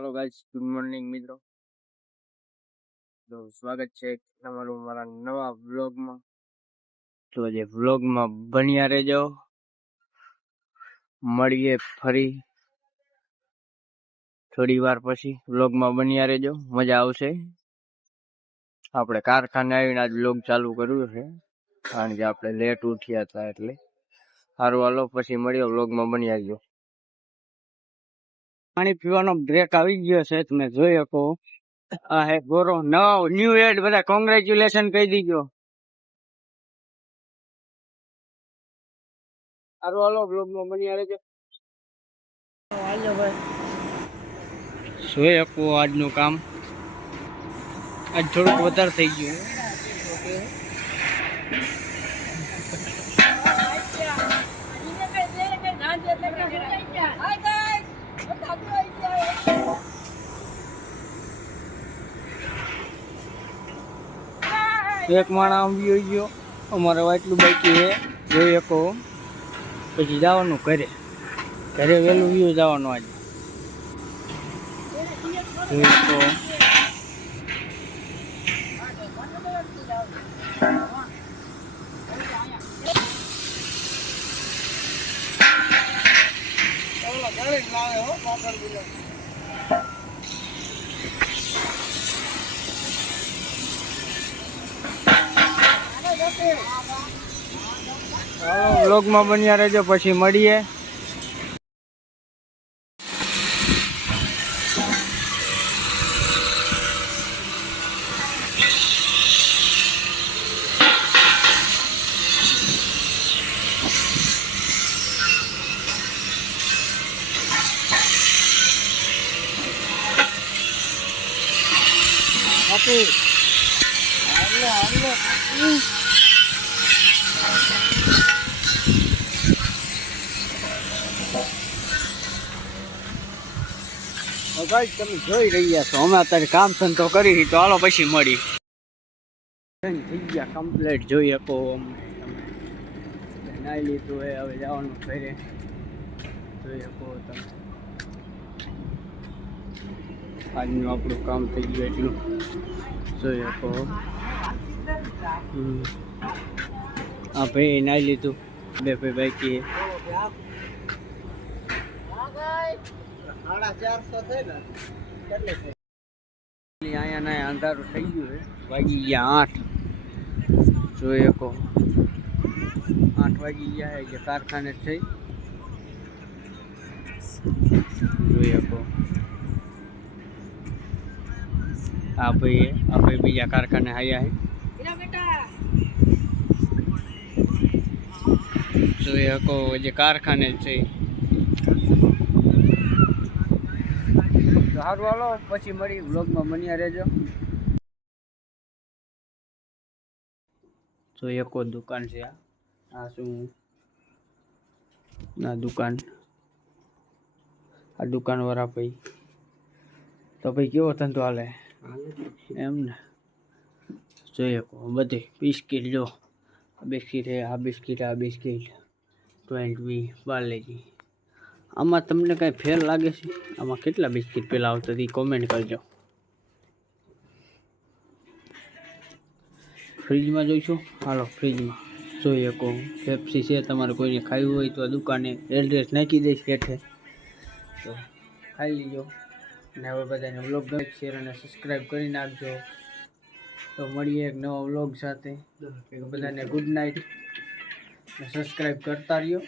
Hello guys good morning મિત્રો. તો સ્વાગત છે તમારું મારા નવા વ્લોગમાં. તો જે વ્લોગમાં બન્યા રહેજો. મળીએ ફરી. થોડી વાર પછી વ્લોગમાં બન્યા રહેજો. મજા આવશે. આપણે કારખાને આવીને આજ વ્લોગ ચાલુ કર્યું છે. કારણ કે આપણે લેટ ઉઠ્યા હતા એટલે. સારું હાલો, પછી મળ્યો વ્લોગમાં બન્યા રહેજો. પાણી પીવાનો બ્રેક આવી ગયો છે. તમે જોઈ શકો. આ હે ગોરો. નવ ન્યુ એડ બધા કોંગ્રેચ્યુલેશન કહી દીજો. આરો હાલો બ્લોગમાં રહેજો હાલો ભાઈ. જોઈ શકો આજનું કામ. આજ થોડુંક વધારે થઈ ગયું. ઓકે. એક માણા આવી ગયો. અમારે વાટલું બાકી છે. જોઈ શકો પછી જવાનું ઘરે. ઘરે વહેલું વ્યૂ જવાનું આજે. જોઈ શકો વ્લોગમાં બન્યા રહેજો પછી મળીએ Okay. Allah. તમે જોઈ રહ્યા છો. અમે અત્યારે કામ ધંધો કરી તો હાલો પછી મળી. થઈ ગયા કમ્પ્લેટ જોઈ શકો તમે નાઈ લીધું હે હવે જવાનું ઘરે. જોઈ શકો તમે. આજનું આપણું કામ થઈ ગયું એટલું. જોઈ શકો. આ ભાઈ નાઈ લીધું. બે ભાઈ બાકી અહીંયા ના અંધારું થઈ ગયું છે. વાગી ગયા આઠ. જોઈ શકો આઠ વાગી ગયા કે કારખાને થઈ જોઈ શકો આ ભાઈ આ ભાઈ બીજા કારખાને આવ્યા છે. જોઈ શકો જે કારખાને છે. સારું હાલો પછી મળી વ્લોગમાં બન્યા રહેજો. તો એકો દુકાન છે આ. આ શું? ના દુકાન. આ દુકાન વાળા ભાઈ. તો ભાઈ કેવો ધંધો હાલે? એમ ને? જોઈએ બધે બિસ્કીટ જો. આ બિસ્કીટ આ બિસ્કીટ આ બિસ્કીટ. ટ્વેન્ટી બાર્લેજી આમાં તમને કાંઈ ફેર લાગે છે? આમાં કેટલા બિસ્કિટ પહેલાં આવતા હતી કોમેન્ટ કરજો. ફ્રીજમાં જોઈશું? હાલો, ફ્રીજમાં. જોઈ શકો પેપ્સી છે, તમારે કોઈને ખાવી હોય તો આ દુકાને એડ્રેસ નાખી દઈશ હેઠે. તો ખાઈ લીજો. અને હવે બધાને વ્લોગ ગમે શેર અને સબસ્ક્રાઈબ કરી નાખજો. તો મળીએ એક નવા વ્લોગ સાથે. બધાને ગુડ નાઇટ સબસ્ક્રાઈબ કરતા રહ્યો.